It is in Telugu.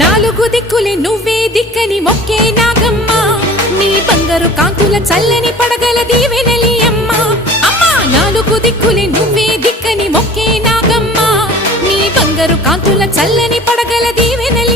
నాలుగు దిక్కులే నువ్వే దిక్కని మొక్కే నాగమ్మ నీ బంగారు కాంతుల చల్లని పడగల దీవెనలి అమ్మ అమ్మా నాలుగు దిక్కులే నువ్వే దిక్కని మొక్కే నాగమ్మ నీ బంగారు కాంతుల చల్లని పడగల దీవెనలి